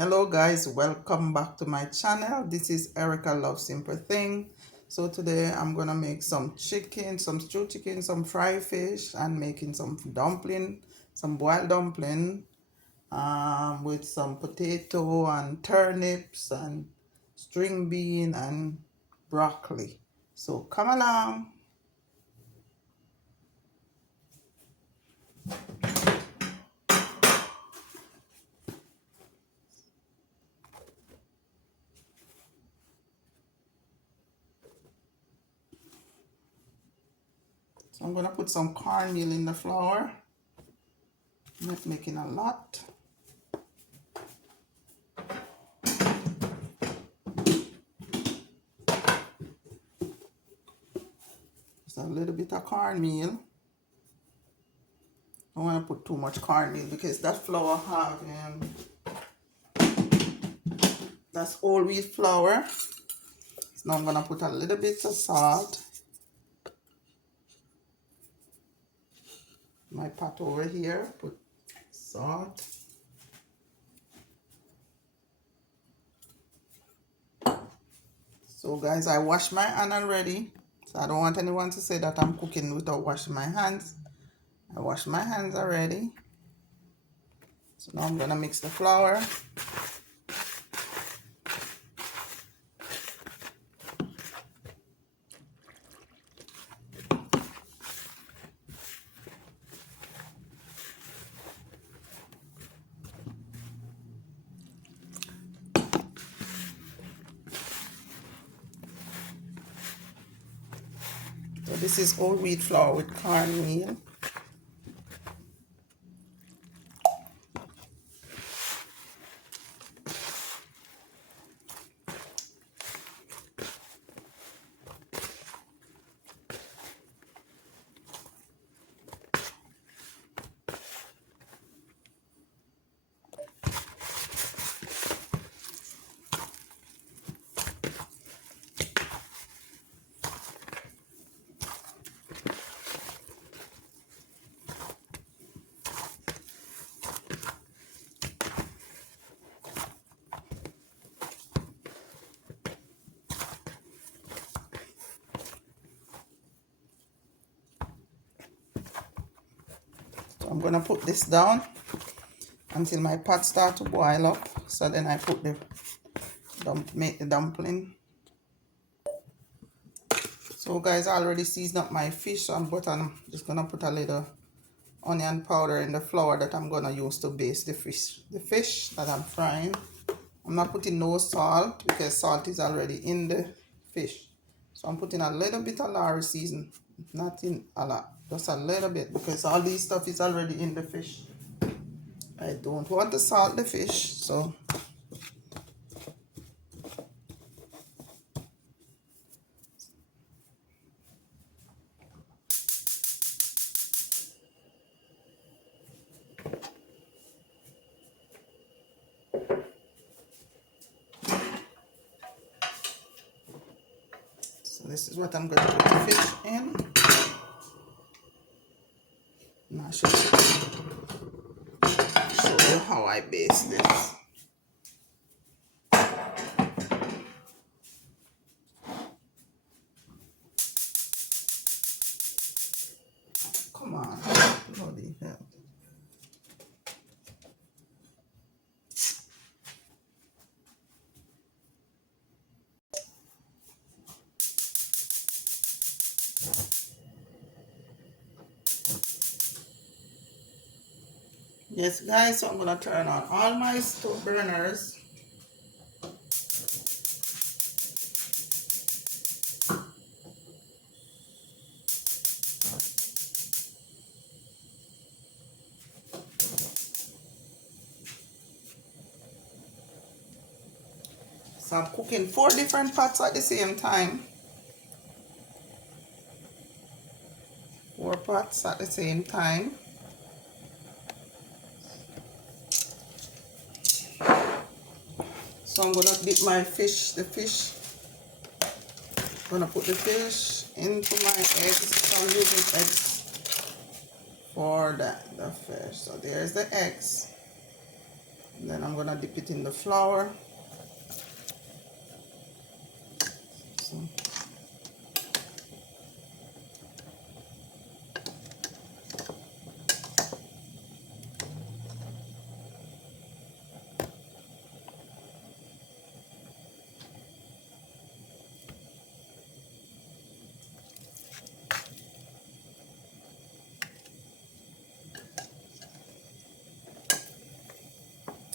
Hello guys, welcome back to my channel. This is Erica Love Simple Thing. So today I'm gonna make some chicken, some stewed chicken, some fried fish, and making some dumpling, some boiled dumpling with some potato and turnips and string bean and broccoli. So come along. So I'm gonna put some cornmeal in the flour. I'm not making a lot. Just a little bit of cornmeal. I don't want to put too much cornmeal because that flour have that's whole wheat flour. So now I'm gonna put a little bit of salt. My pot over here, put salt. So guys, I wash my hand already. So I don't want anyone to say that I'm cooking without washing my hands. I wash my hands already. So now I'm gonna mix the flour. So this is whole wheat flour with cornmeal. So I'm gonna put this down until my pot start to boil up. So then I put the make the dumpling. So guys, I already seasoned up my fish, so I'm just gonna put a little onion powder in the flour that I'm gonna use to baste the fish that I'm frying. I'm not putting no salt because salt is already in the fish. So I'm putting a little bit of Lari season, not in a lot, just a little bit because all this stuff is already in the fish. I don't want to salt the fish, so this is what I'm going to put the fish in. Now I should show you how I baste this. Come on, bloody hell. Yes guys, so I'm gonna turn on all my stove burners. So I'm cooking 4 different pots at the same time. 4 pots at the same time. So I'm gonna dip my fish, I'm gonna put the fish into my eggs. So I'm using eggs for the fish. So there's the eggs. And then I'm gonna dip it in the flour. So,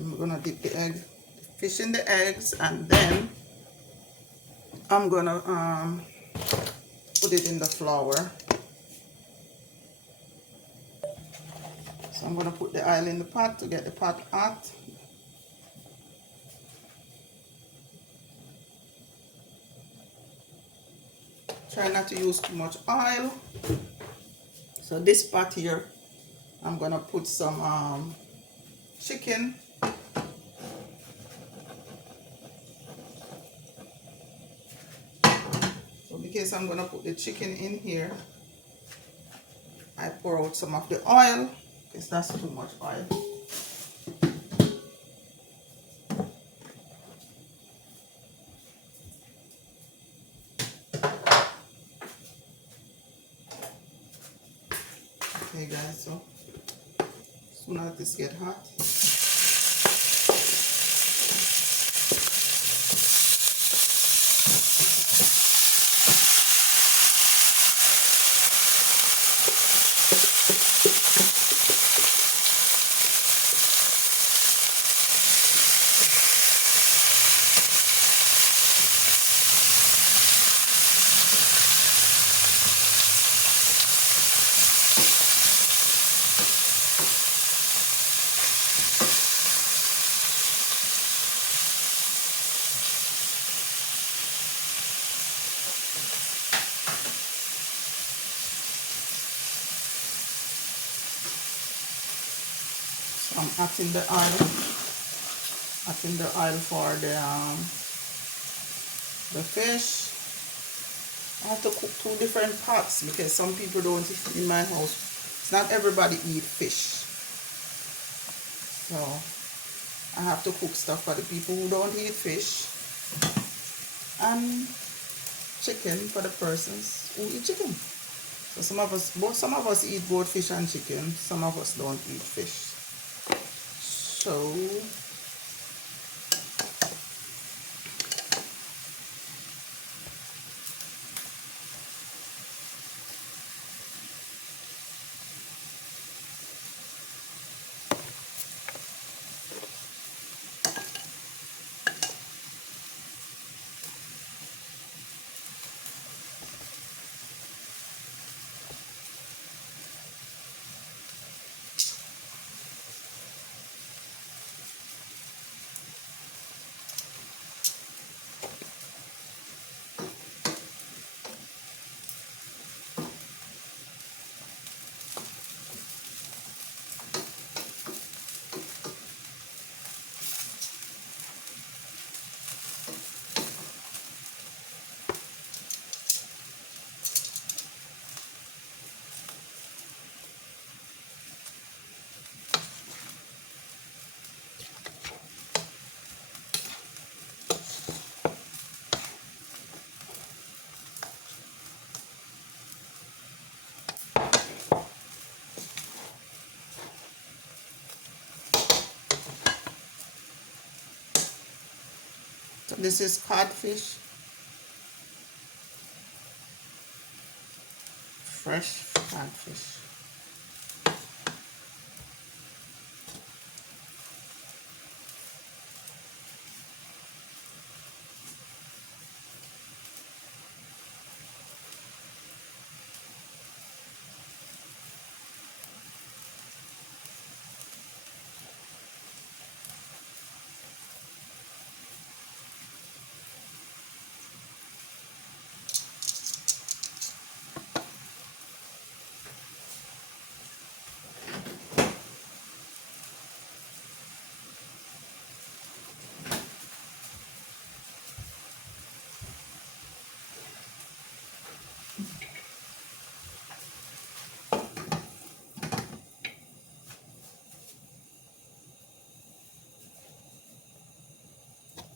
I'm gonna dip the fish in the eggs, and then I'm gonna put it in the flour. So I'm gonna put the oil in the pot to get the pot hot. Try not to use too much oil. So this pot here, I'm gonna put some chicken. So because I'm gonna put the chicken in here, I pour out some of the oil because that's too much oil. Okay guys, so as soon as this get hot, so I'm adding the oil for the fish. I have to cook two different pots because some people don't, in my house, it's not everybody eat fish. So I have to cook stuff for the people who don't eat fish, and chicken for the persons who eat chicken. So some of us eat both fish and chicken. Some of us don't eat fish. So this is codfish, fresh codfish.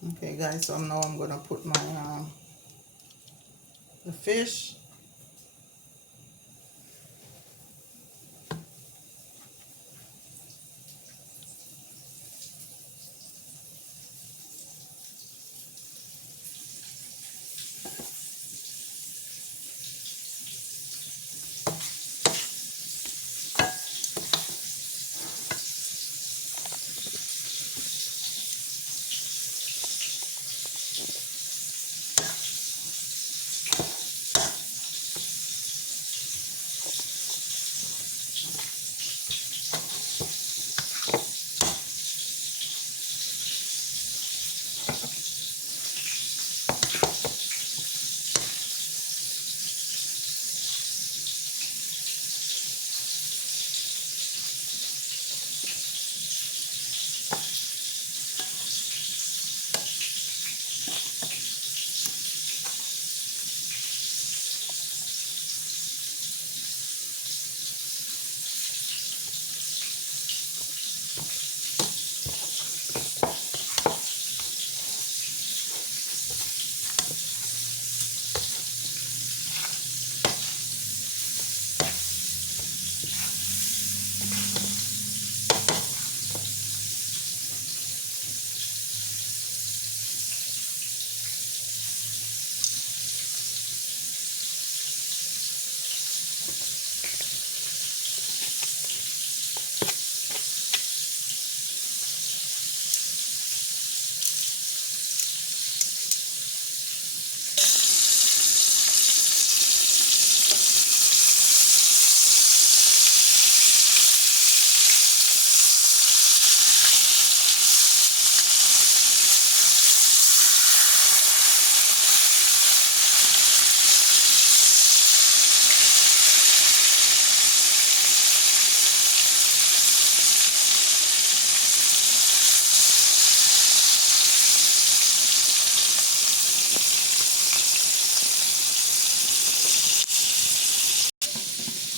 Okay, guys, so now I'm gonna put my the fish.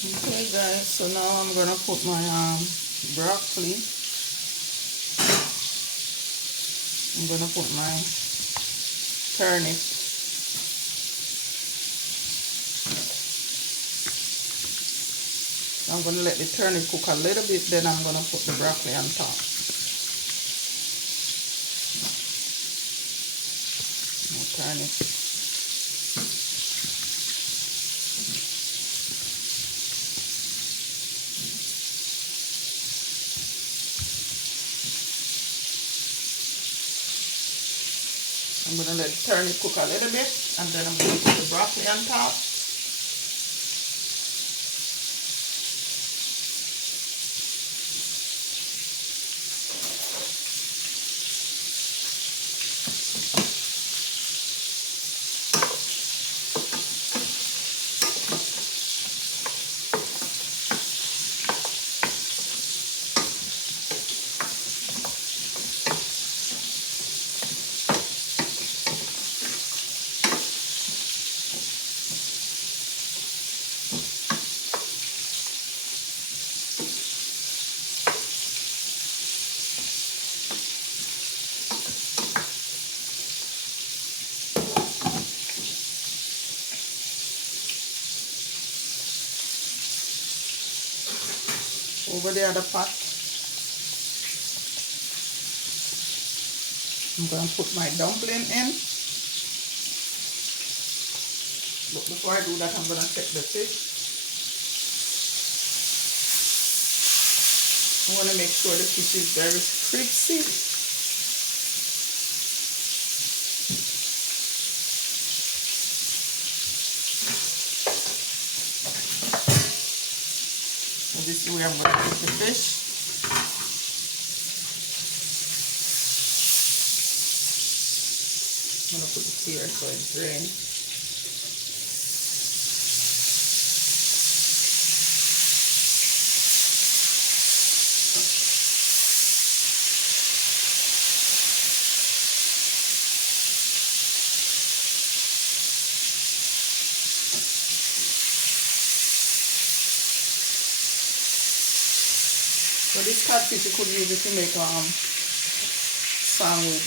Okay, guys, so now I'm gonna put my broccoli. I'm gonna put my turnip. I'm gonna let the turnip cook a little bit, then I'm gonna put the broccoli on top. My turnip. I'm gonna let the turnip cook a little bit, and then I'm gonna put the broccoli on top. Over the other pot, I'm gonna put my dumpling in. But before I do that, I'm gonna check the fish. I wanna make sure the fish is very crispy. So this way I'm gonna cook the fish. I'm gonna put it here so it drains. So this catfish you could use it to make sandwich.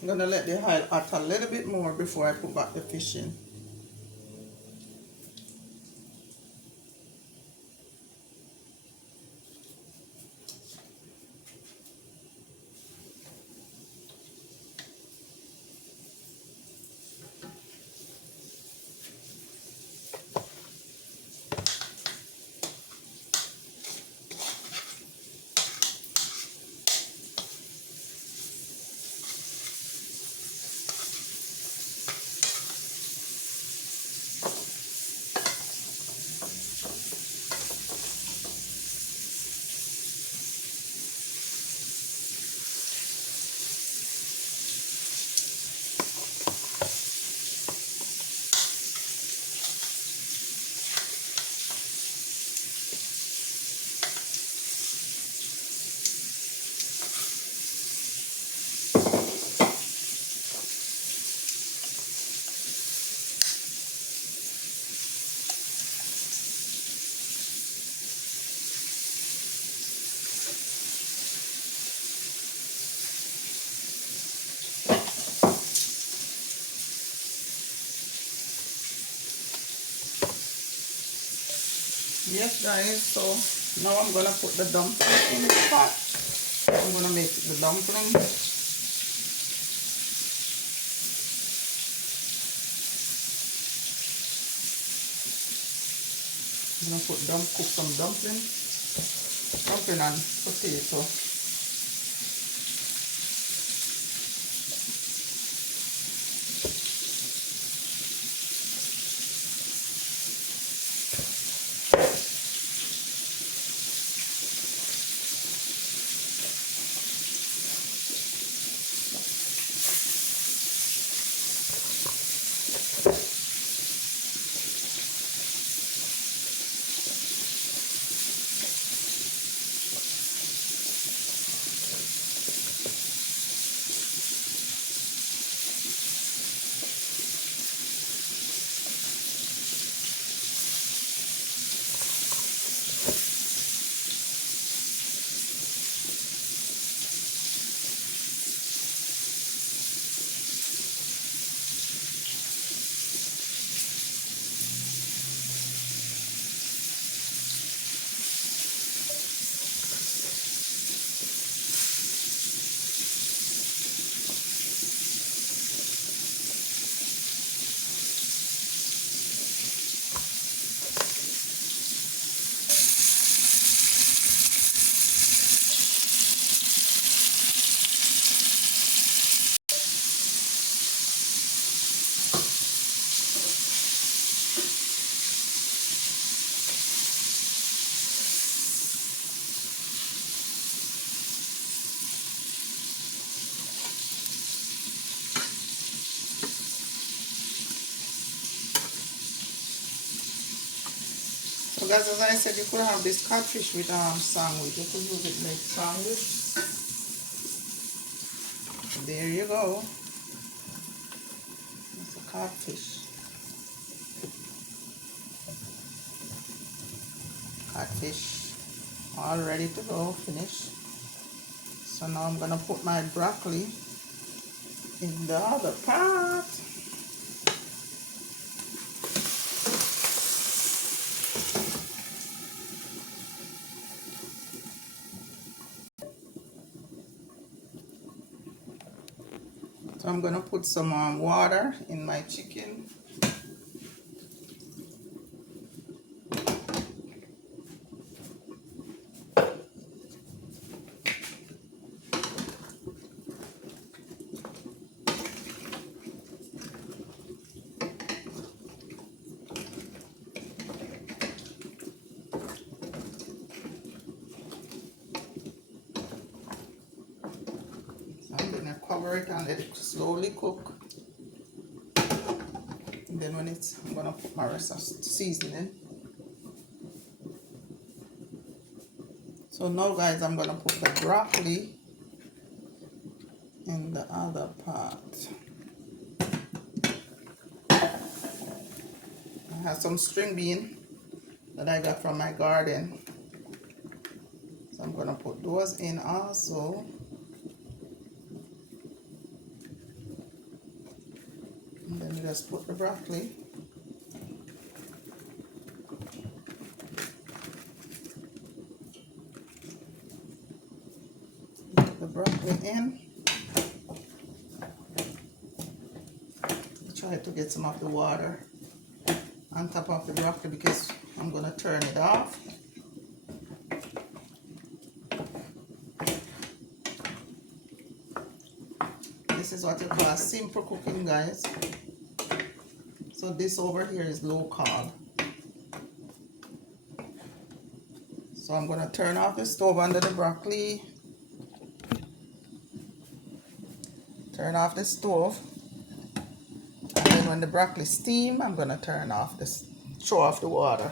I'm gonna let the oil hot a little bit more before I put back the fish in. Yes guys, so now I'm gonna put the dumpling in the pot. I'm gonna make the dumpling. I'm gonna cook some dumpling and potato. So guys, as I said, you could have this catfish with sandwich. You could use it like sandwich. There you go. It's a catfish. Catfish all ready to go, finish. So now I'm gonna put my broccoli in the other pot. So I'm gonna put some water in my chicken. I'm gonna cover it and let it slowly cook. And then I'm gonna put my rest of seasoning. So now guys, I'm gonna put the broccoli in the other pot. I have some string bean that I got from my garden. So I'm gonna put those in also. just put the broccoli. Put the broccoli in. Try to get some of the water on top of the broccoli because I'm going to turn it off. This is what you call simple cooking, guys. So this over here is low carb. So I'm going to turn off the stove under the broccoli. Turn off the stove. And then when the broccoli steam, I'm going to turn off this, throw off the water.